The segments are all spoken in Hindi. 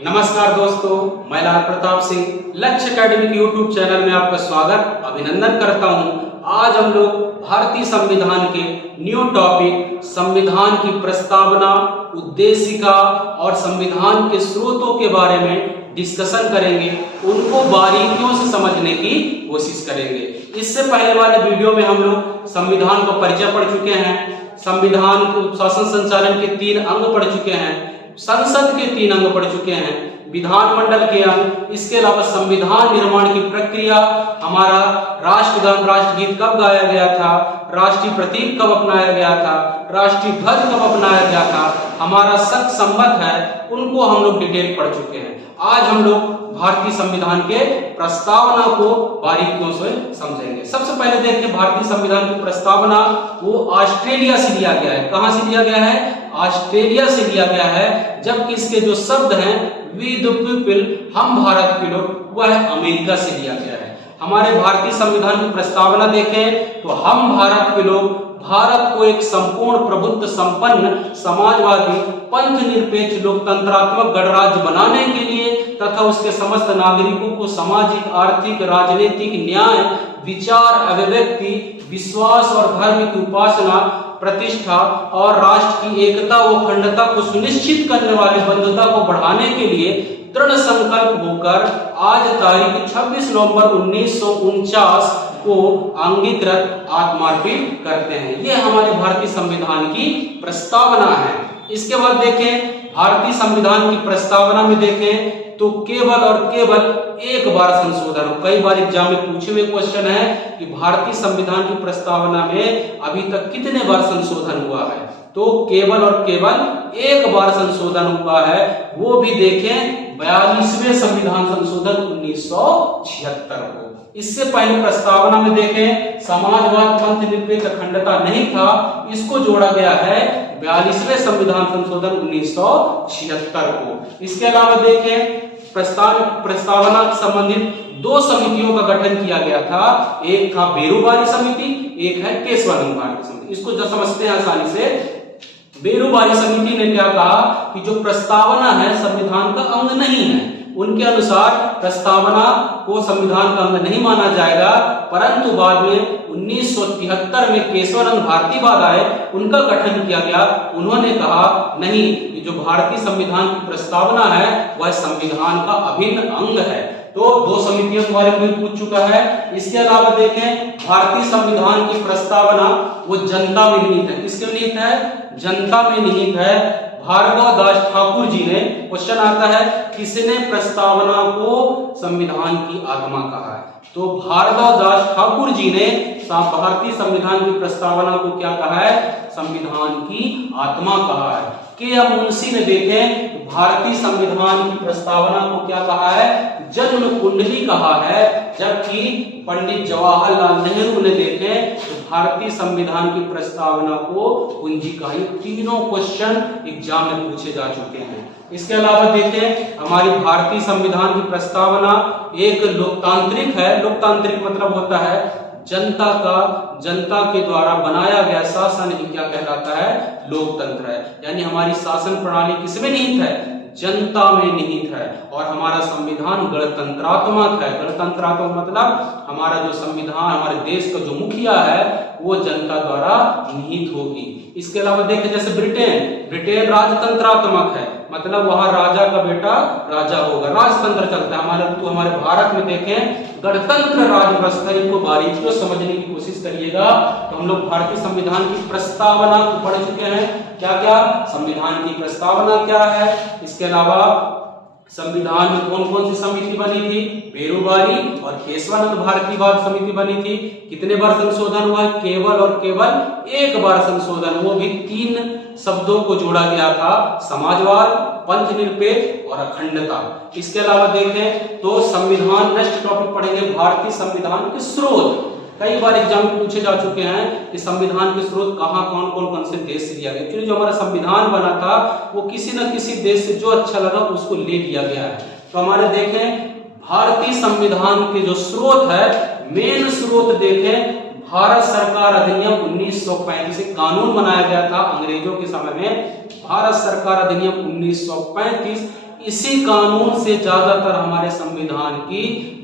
नमस्कार दोस्तों, मैं लाल प्रताप सिंह लक्ष्य एकेडमी यूट्यूब चैनल में आपका स्वागत अभिनंदन करता हूं। आज हम लोग भारतीय संविधान के न्यू टॉपिक संविधान की प्रस्तावना, उद्देशिका और संविधान के स्रोतों के बारे में डिस्कशन करेंगे, उनको बारीकियों से समझने की कोशिश करेंगे। इससे पहले वाले वीडियो में हम लोग संविधान का परिचय पढ़ चुके हैं, संविधान को शासन संचालन के 3 अंग पढ़ चुके हैं, संसद के 3 अंग पढ़ चुके हैं, विधानमंडल के अंग, इसके अलावा संविधान निर्माण की प्रक्रिया, हमारा राष्ट्रगान राष्ट्रगीत कब गाया गया था, राष्ट्रीय प्रतीक कब अपनाया गया था, राष्ट्रीय ध्वज कब अपनाया गया था, हमारा शक संबद्ध है, उनको हम लोग डिटेल पढ़ चुके हैं। आज हम लोग भारतीय संविधान के प्रस्तावना को बारीकियों से समझेंगे। सबसे पहले देखिए, भारतीय संविधान की प्रस्तावना वो ऑस्ट्रेलिया से लिया गया है। कहां से लिया गया है? ऑस्ट्रेलिया से लिया गया है। जबकि इसके जो शब्द हैं वी द पीपल, हम भारत के लोग, वह अमेरिका से लिया गया है। हमारे भारतीय संविधान की प्रस्तावना देखें तो हम भारत के लोग भारत को एक संपूर्ण प्रभुत्व संपन्न समाजवादी पंथ निरपेक्ष लोकतंत्रात्मक गणराज्य बनाने के लिए तथा उसके समस्त नागरिकों को सामाजिक, आर्थिक, राजनीतिक न्याय, विचार, अभिव्यक्ति, विश्वास और धर्म की उपासना, प्रतिष्ठा और राष्ट्र की एकता व अखंडता को सुनिश्चित करने वाली बंधुता को बढ़ाने के लिए दृढ़ संकल्प होकर आज तारीख 26 नवंबर 1949 को अंगीकृत आत्मार्पित करते हैं। यह हमारे भारतीय संविधान की प्रस्तावना है। इसके बाद देखें, भारतीय संविधान की प्रस्तावना में देखें तो केवल और केवल एक बार संशोधन, कई बार एग्जाम में पूछे हुए क्वेश्चन है कि भारतीय संविधान की प्रस्तावना में अभी तक कितने बार संशोधन हुआ है, तो केवल और केवल एक बार संशोधन हुआ है। वो भी देखें 42वें संविधान संशोधन 1976 को। इससे पहले प्रस्तावना में देखें समाजवाद, पंथ निरपेक्ष, अखंडता नहीं था, इसको जोड़ा गया है 42वें संविधान संशोधन 1976 को। इसके अलावा देखें प्रस्तावना से संबंधित 2 समितियों का गठन किया गया था। एक था बेरुबारी समिति, एक है केशवानंद भारती समिति। इसको जो समझते हैं आसानी से, बेरुबारी समिति ने क्या कहा कि जो प्रस्तावना है संविधान का अंग नहीं है। उनके अनुसार प्रस्तावना को संविधान का अंग नहीं माना जाएगा, परंतु बाद में 1973 में केशवानंद भारती बाद आए, उनका गठन किया गया। उन्होंने कहा नहीं, कि जो भारतीय संविधान की प्रस्तावना है वह संविधान का अभिन्न अंग है। तो 2 समितियों के बारे में पूछ चुका है। इसके अलावा देखें, भारतीय संविधान की प्रस्तावना वो जनता में निहित है। किसके निहित है? जनता में निहित है। भार्गव दास ठाकुर जी ने, क्वेश्चन आता है किसने प्रस्तावना को संविधान की आत्मा कहा है, तो भार्गव दास ठाकुर जी ने भारतीय संविधान की प्रस्तावना को क्या कहा है? संविधान की आत्मा कहा है। के मुंशी ने देखें भारतीय संविधान की प्रस्तावना को क्या कहा है? जन्म कुंडली कहा है। जबकि पंडित जवाहरलाल नेहरू ने देखें तो भारतीय संविधान की प्रस्तावना को कुंजी कहा। ये तीनों क्वेश्चन एग्जाम में पूछे जा चुके हैं। इसके अलावा देखें, हमारी भारतीय संविधान की प्रस्तावना एक लोकतांत्रिक है। लोकतांत्रिक मतलब होता है जनता के द्वारा बनाया गया शासन ही क्या कहलाता है? लोकतंत्र है। यानी हमारी शासन प्रणाली किसमें निहित है? जनता में निहित है। और हमारा संविधान गणतंत्रात्मक है। गणतंत्रात्मक मतलब हमारा जो संविधान, हमारे देश का जो मुखिया है वो जनता द्वारा निहित होगी। इसके अलावा देखें, जैसे ब्रिटेन राजतंत्रात्मक है, मतलब वहां राजा का बेटा राजा होगा, राजतंत्र चलता है। हमारे भारत में देखें गणतंत्र राज व्यवस्था, इनको बारीकियों समझने की कोशिश करिएगा। तो हम लोग भारतीय संविधान की प्रस्तावना को पढ़ चुके हैं। क्या क्या संविधान की प्रस्तावना क्या है, इसके अलावा संविधान में कौन कौन सी समिति बनी थी? बेरुबारी और केशवानंद भारती बाद समिति बनी थी। कितने बार संशोधन हुआ? केवल और केवल एक बार संशोधन, वो भी 3 शब्दों को जोड़ा गया था, समाजवाद, पंथ निरपेक्ष और अखंडता। इसके अलावा देखें तो संविधान, नेक्स्ट टॉपिक पढ़ेंगे भारतीय संविधान के स्रोत। कई बार एग्जाम में पूछे जा चुके हैं कि संविधान के स्रोत कहाँ, कौन से देश से लिया गया। एक्चुअली जो हमारा संविधान बना था वो किसी न किसी देश से जो अच्छा लगा उसको ले लिया गया है। तो हमारे देखें भारतीय संविधान के जो स्रोत है, मेन स्रोत देखें भारत सरकार अधिनियम 1935 एक कानून बनाया गया था अंग्रेजों के समय में। भारत सरकार अधिनियम 1935 इसी कानून से ज्यादातर हमारे संविधान की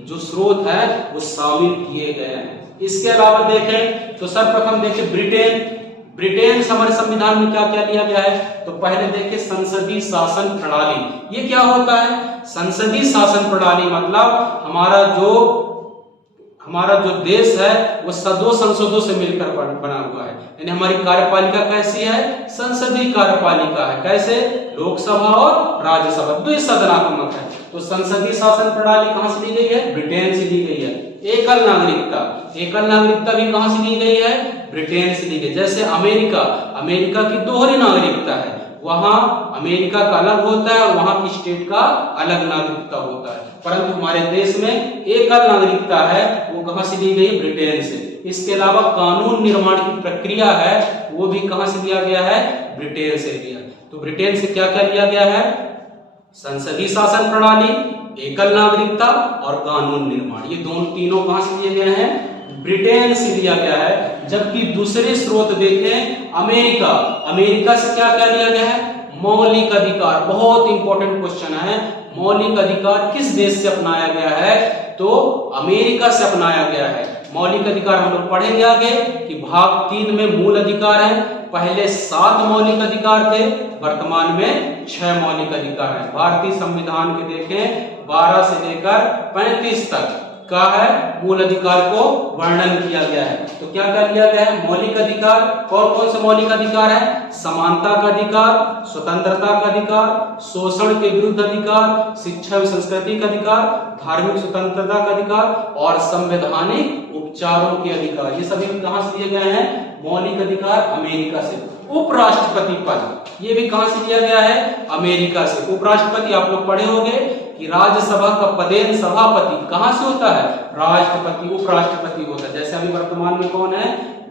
जो स्रोत है वो शामिल किए गए हैं। इसके अलावा देखें तो सर्वप्रथम देखें ब्रिटेन से हमारे संविधान में क्या क्या लिया गया है। तो पहले देखें संसदीय शासन प्रणाली। ये क्या होता है? संसदीय शासन प्रणाली मतलब हमारा जो देश है वो दो संसदों से मिलकर बना हुआ है। यानी हमारी कार्यपालिका कैसी है? संसदीय कार्यपालिका है। कैसे? लोकसभा और राज्यसभा द्विसदनात्मक है। तो संसदीय शासन प्रणाली कहां से ली गई है? ब्रिटेन से ली गई है। एकल नागरिकता भी कहां से ली गई है? ब्रिटेन से ली गई। जैसे अमेरिका की दोहरी नागरिकता है, वहां अमेरिका का अलग होता है, वहां की स्टेट का अलग नागरिकता होता है। परंतु हमारे देश में एकल नागरिकता है, वो कहां से ली गई? ब्रिटेन से। इसके अलावा कानून निर्माण की प्रक्रिया है वो भी कहां से लिया गया है? ब्रिटेन से लिया। तो ब्रिटेन से क्या क्या लिया गया है? संसदीय शासन प्रणाली, एकल नागरिकता और कानून निर्माण। ये तीनों कहां से लिए गए हैं? ब्रिटेन से लिया गया है। जबकि दूसरे स्रोत देखें अमेरिका से क्या क्या लिया गया है? मौलिक अधिकार। बहुत इंपॉर्टेंट क्वेश्चन है। मौलिक अधिकार किस देश से अपनाया गया है? तो अमेरिका से अपनाया गया है। मौलिक अधिकार हम लोग पढ़ेंगे आगे कि भाग 3 में मूल अधिकार है। पहले 7 मौलिक अधिकार थे, वर्तमान में 6 मौलिक अधिकार है। भारतीय संविधान के देखें 12 से लेकर 35 तक का है मूल अधिकार को वर्णन किया गया है। तो क्या कर लिया गया है? मौलिक अधिकार कौन कौन से मौलिक अधिकार है? समानता का अधिकार, स्वतंत्रता का अधिकार, शोषण के विरुद्ध अधिकार, शिक्षा एवं संस्कृति का अधिकार, धार्मिक स्वतंत्रता का अधिकार और संवैधानिक उपचारों के अधिकार। ये सभी कहां से दिए गए हैं? मौलिक अधिकार अमेरिका से। उपराष्ट्रपति पद ये भी कहां से लिया गया है? अमेरिका से। उपराष्ट्रपति आप लोग पढ़े होंगे कि राज्यसभा का पदेन सभापति कहां से होता है? राष्ट्रपति। उपराष्ट्रपति होता है। जैसे अभी वर्तमान में कौन है?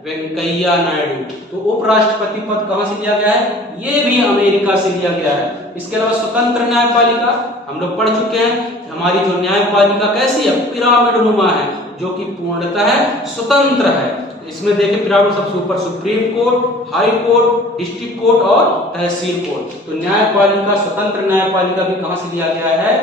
वेंकैया नायडू। तो उपराष्ट्रपति पद कहां से लिया गया है? ये भी अमेरिका से लिया गया है। इसके अलावा स्वतंत्र न्यायपालिका हम लोग पढ़ चुके हैं। हमारी जो न्यायपालिका कैसी है? पिरामिड नुमा है, जो कि पूर्णतः है स्वतंत्र है। इसमें देखें पिरामिड सबसे ऊपर supreme court, high court, district court और तहसील कोर्ट। तो न्यायपालिका, स्वतंत्र न्यायपालिका भी कहां से लिया गया है?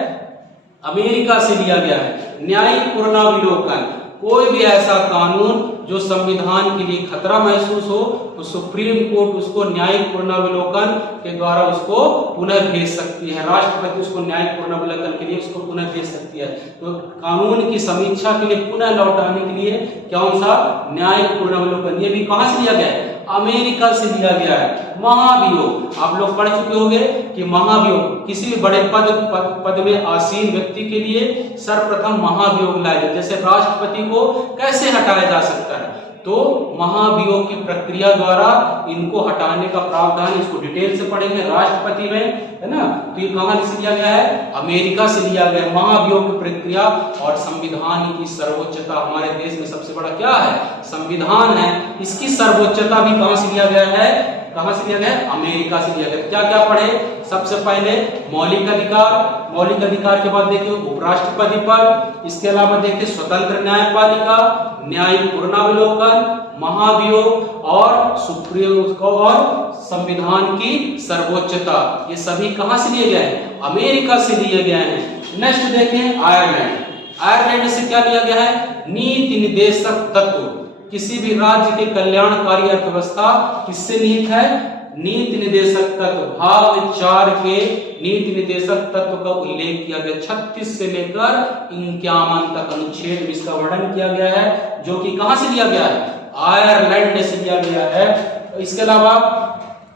अमेरिका से लिया गया है। न्यायिक पुनरावलोकन, कोई भी ऐसा कानून जो संविधान के लिए खतरा महसूस हो तो सुप्रीम कोर्ट उसको न्यायिक पुनरावलोकन के द्वारा उसको पुनः भेज सकती है। राष्ट्रपति उसको न्यायिक पुनरावलोकन के लिए उसको पुनः भेज सकती है। तो कानून की समीक्षा के लिए, पुनः लौटाने के लिए कौन सा? न्यायिक पुनरावलोकन। ये भी कहां से लिया गया है? अमेरिका से लिया गया है। महाभियोग आप लोग पढ़ चुके होंगे कि महाभियोग किसी भी बड़े पद में आसीन व्यक्ति के लिए सर्वप्रथम महाभियोग लाया जाए। जैसे राष्ट्रपति को कैसे हटाया जा सकता है? तो महाभियोग की प्रक्रिया द्वारा इनको हटाने का प्रावधान, इसको डिटेल से पढ़ेंगे राष्ट्रपति में, है ना। तो ये कहां से लिया गया है? अमेरिका से लिया गया है। महाभियोग की प्रक्रिया और संविधान की सर्वोच्चता, हमारे देश में सबसे बड़ा क्या है? संविधान है। इसकी सर्वोच्चता भी कहां से लिया गया है? कहां से लिया गया? अमेरिका से लिया गया। क्या क्या पढ़े? सबसे पहले मौलिक अधिकार के बाद देखिए उपराष्ट्रपति पद, इसके अलावा देखिए स्वतंत्र न्यायपालिका, न्यायिक पुनरावलोकन, महाभियोग और सुप्रीम और संविधान की सर्वोच्चता। ये सभी कहां से लिए गए हैं? अमेरिका से लिए गए हैं। नेक्स्ट देखें आयरलैंड से क्या लिया गया है? नीति निर्देशक तत्व। किसी भी राज्य के कल्याणकारी अर्थव्यवस्था किससे निहित है? नीति निर्देशक तत्व। भाग 4 के नीति निर्देशक तत्व का उल्लेख किया गया। 36 से लेकर 51 तक अनुच्छेद में इसका वर्णन किया गया है, जो कि कहां से लिया गया है? आयरलैंड से लिया गया है। इसके अलावा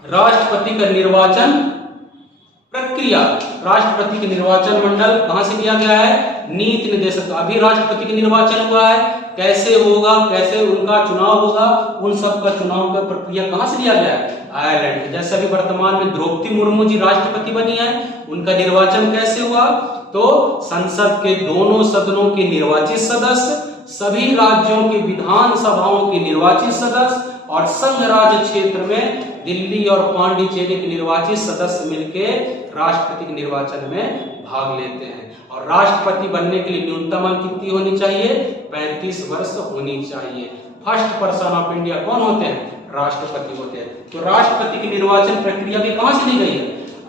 राष्ट्रपति का निर्वाचन प्रक्रिया, राष्ट्रपति के निर्वाचन मंडल कहां से लिया गया है? नीति निर्देशक। अभी राष्ट्रपति का निर्वाचन हुआ है, कैसे होगा, कैसे उनका चुनाव होगा, उन सब का चुनाव का प्रक्रिया कहां से लिया गया है? आयरलैंड। जैसे अभी वर्तमान में द्रौपदी मुर्मू जी राष्ट्रपति बनी है, उनका निर्वाचन कैसे हुआ? तो संसद के दोनों सदनों के निर्वाचित सदस्य, सभी राज्यों की विधानसभाओं के निर्वाचित सदस्य और संघ राज्य क्षेत्र में दिल्ली और पांडिचेरी के निर्वाचित सदस्य मिलकर राष्ट्रपति के निर्वाचन में भाग लेते हैं। और राष्ट्रपति बनने के लिए न्यूनतम आयु कितनी होनी चाहिए? 35 वर्ष होनी चाहिए। फर्स्ट पर्सन ऑफ इंडिया कौन होते हैं? राष्ट्रपति होते हैं। तो राष्ट्रपति की निर्वाचन प्रक्रिया भी कहां से ली गई है?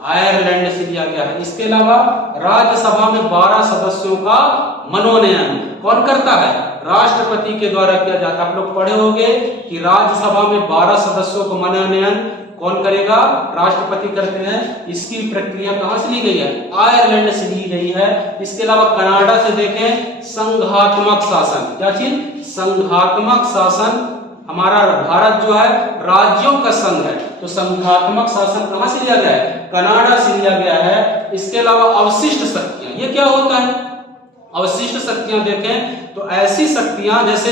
आयरलैंड से लिया गया है। इसके अलावा राज्यसभा में 12 सदस्यों का मनोनयन कौन करता है? राष्ट्रपति के द्वारा किया जाता है। आप लोग पढ़े होंगे कि राज्यसभा में 12 सदस्यों का मनोनयन कौन करेगा? राष्ट्रपति करते हैं। इसकी प्रक्रिया कहां से ली गई है? आयरलैंड से ली गई है। इसके अलावा कनाडा से देखें, संघात्मक शासन। क्या चीज? संघात्मक शासन। हमारा भारत जो है राज्यों का संघ है, तो संघात्मक शासन कहां से लिया गया है? कनाडा से लिया गया है। इसके अलावा अवशिष्ट शक्तियां, ये क्या होता है? अवशिष्ट शक्तियां देखें तो ऐसी शक्तियां, जैसे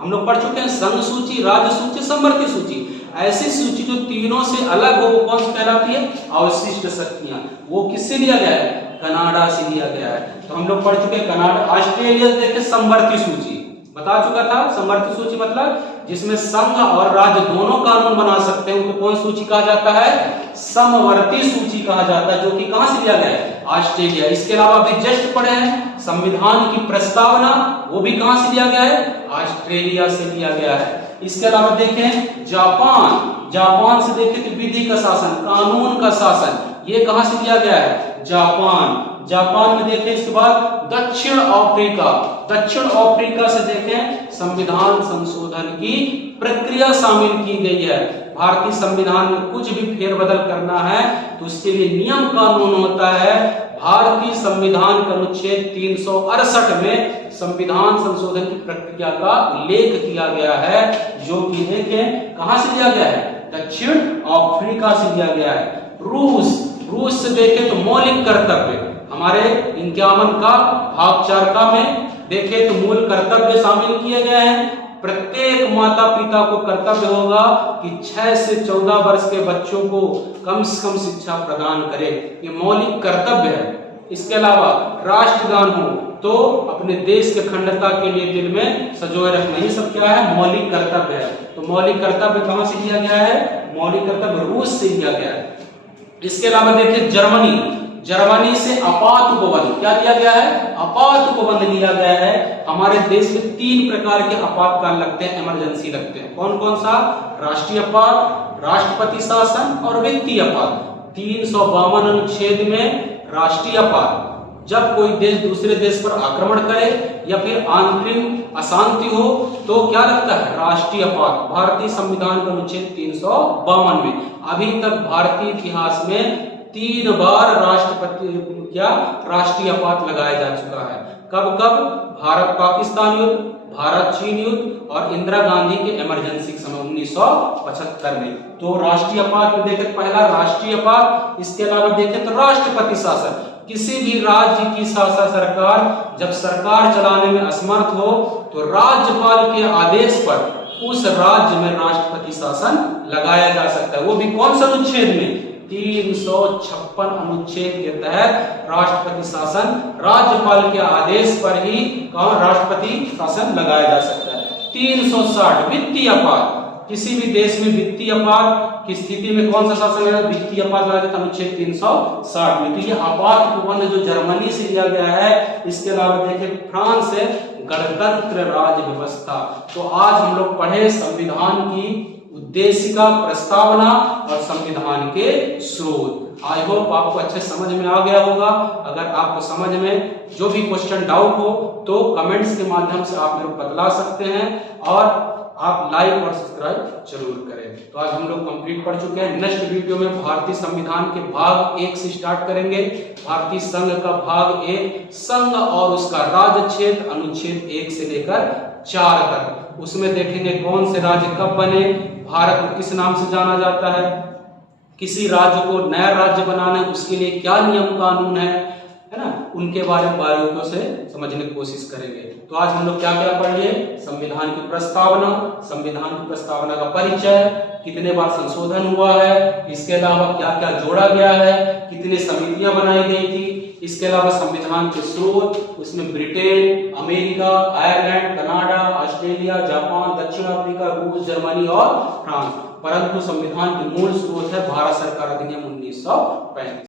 हम लोग पढ़ चुके हैं संघ सूची, राज्य सूची, समवर्ती सूची। ऐसी सूची जो तीनों से अलग हो वो कौन सी कहलाती है? अवशिष्ट शक्तियां। वो किससे लिया गया है? कनाडा से लिया गया है। तो हम लोग पढ़ चुके हैं कनाडा। ऑस्ट्रेलिया देखे समवर्ती सूची, बता चुका था। समवर्ती सूची मतलब जिसमें संघ और राज्य दोनों कानून बना सकते हैं, उनको कौन सूची कहा जाता है? समवर्ती सूची कहा जाता है, जो कि कहां से लिया गया है? ऑस्ट्रेलिया। इसके अलावा अभी जस्ट पढ़े हैं संविधान की प्रस्तावना, वो भी कहां से लिया गया है? ऑस्ट्रेलिया से लिया गया है। इसके अलावा देखें जापान, जापान से देखें तो विधि का शासन, कानून का शासन, ये कहां से लिया गया है? जापान। जापान में देखें। इसके बाद दक्षिण अफ्रीका, दक्षिण अफ्रीका से देखें संविधान संशोधन की प्रक्रिया शामिल की गई है। भारतीय संविधान में कुछ भी फेरबदल करना है तो उसके लिए नियम कानून होता है। भारतीय संविधान का अनुच्छेद 368 में संविधान संशोधन की प्रक्रिया का उल्लेख किया गया है, जो कि देखें कहां से लिया गया है? दक्षिण अफ्रीका से लिया गया है। रूस, रूस से देखें तो मौलिक कर्तव्य, हमारे 51 का भाग 4 का में देखें तो मूल कर्तव्य शामिल किए गए हैं। प्रत्येक माता पिता को कर्तव्य होगा कि 6 से 14 वर्ष के बच्चों को कम से कम शिक्षा प्रदान करे, ये मौलिक कर्तव्य है। इसके अलावा राष्ट्रगान हो तो अपने देश के अखंडता के लिए दिल में सजोए रखना, ये सब क्या है? मौलिक कर्तव्य है। तो मौलिक कर्तव्य कहां से लिया गया है? मौलिक कर्तव्य रूस से लिया गया है। इसके अलावा देखिए जर्मनी, जर्मनी से आपात उपबंध क्या दिया गया है? आपात उपबंध लिया गया है। हमारे देश में 3 प्रकार के आपातकाल लगते हैं, इमरजेंसी लगते हैं। कौन कौन सा? राष्ट्रीय आपात, राष्ट्रपति शासन और व्यक्ति आपात। 352 अनुच्छेद में राष्ट्रीय आपात, जब कोई देश दूसरे देश पर आक्रमण करे या फिर आंतरिक अशांति हो तो क्या लगता है? राष्ट्रीय आपात। भारतीय संविधान का अनुच्छेद 352 में अभी तक भारतीय इतिहास में 3 बार राष्ट्रीय आपात लगाया जा चुका है। कब कब? भारत पाकिस्तान युद्ध, भारत चीन युद्ध और इंदिरा गांधी के इमरजेंसी के समय 1975 में। तो राष्ट्रीय आपात में देखें पहला राष्ट्रीय आपात। इसके अलावा देखें तो राष्ट्रपति शासन, किसी भी राज्य की शासन सरकार जब सरकार चलाने में असमर्थ हो तो राज्यपाल के आदेश पर उस राज्य में राष्ट्रपति शासन लगाया जा सकता है। वो भी कौन सा अनुच्छेद में? 356 अनुच्छेद के तहत राष्ट्रपति शासन, राज्यपाल के आदेश पर ही राष्ट्रपति शासन लगाया जा सकता है। 360 वित्तीय आपात, किसी भी देश में वित्तीय आपात की स्थिति में कौन सा शासन है? वित्तीय आपात लगाया जाता है अनुच्छेद 360 में। तो ये आपात उपबंध जो जर्मनी से लिया गया है। इसके अलावा देखिए फ्रांस है गणतंत्र राज्य व्यवस्था। तो आज हम लोग पढ़े संविधान की उद्देशिका, प्रस्तावना और संविधान के स्रोत। आई होप आपको अच्छे समझ में आ गया होगा। अगर आपको समझ में जो भी क्वेश्चन डाउट हो तो कमेंट्स के माध्यम से आप मेरे को बतला सकते हैं और आप लाइक और सब्सक्राइब जरूर करें। तो आज हम लोग कंप्लीट पढ़ चुके हैं। नेक्स्ट वीडियो में भारतीय संविधान के भाग 1 से स्टार्ट करेंगे। भारतीय संघ का भाग 1, संघ और उसका राज्य क्षेत्र, अनुच्छेद 1 से लेकर 4 तक। उसमें देखेंगे कौन से राज्य कब बने, भारत को किस नाम से जाना जाता है, किसी राज्य को नया राज्य बनाना है उसके लिए क्या नियम कानून है ना, उनके बारे में बारीकियों से समझने की कोशिश करेंगे। तो आज हम लोग क्या क्या पढ़ लिए? संविधान की प्रस्तावना, संविधान की प्रस्तावना का परिचय, कितने बार संशोधन हुआ है, इसके अलावा क्या क्या जोड़ा गया है, कितनी समितियां बनाई गई थी, इसके अलावा संविधान के स्रोत, उसमें Britain, America, Ireland, Canada, Australia, Japan, दक्षिण अफ्रीका, रूस, जर्मनी और फ्रांस। परंतु संविधान के मूल स्रोत है भारत सरकार अधिनियम 1935।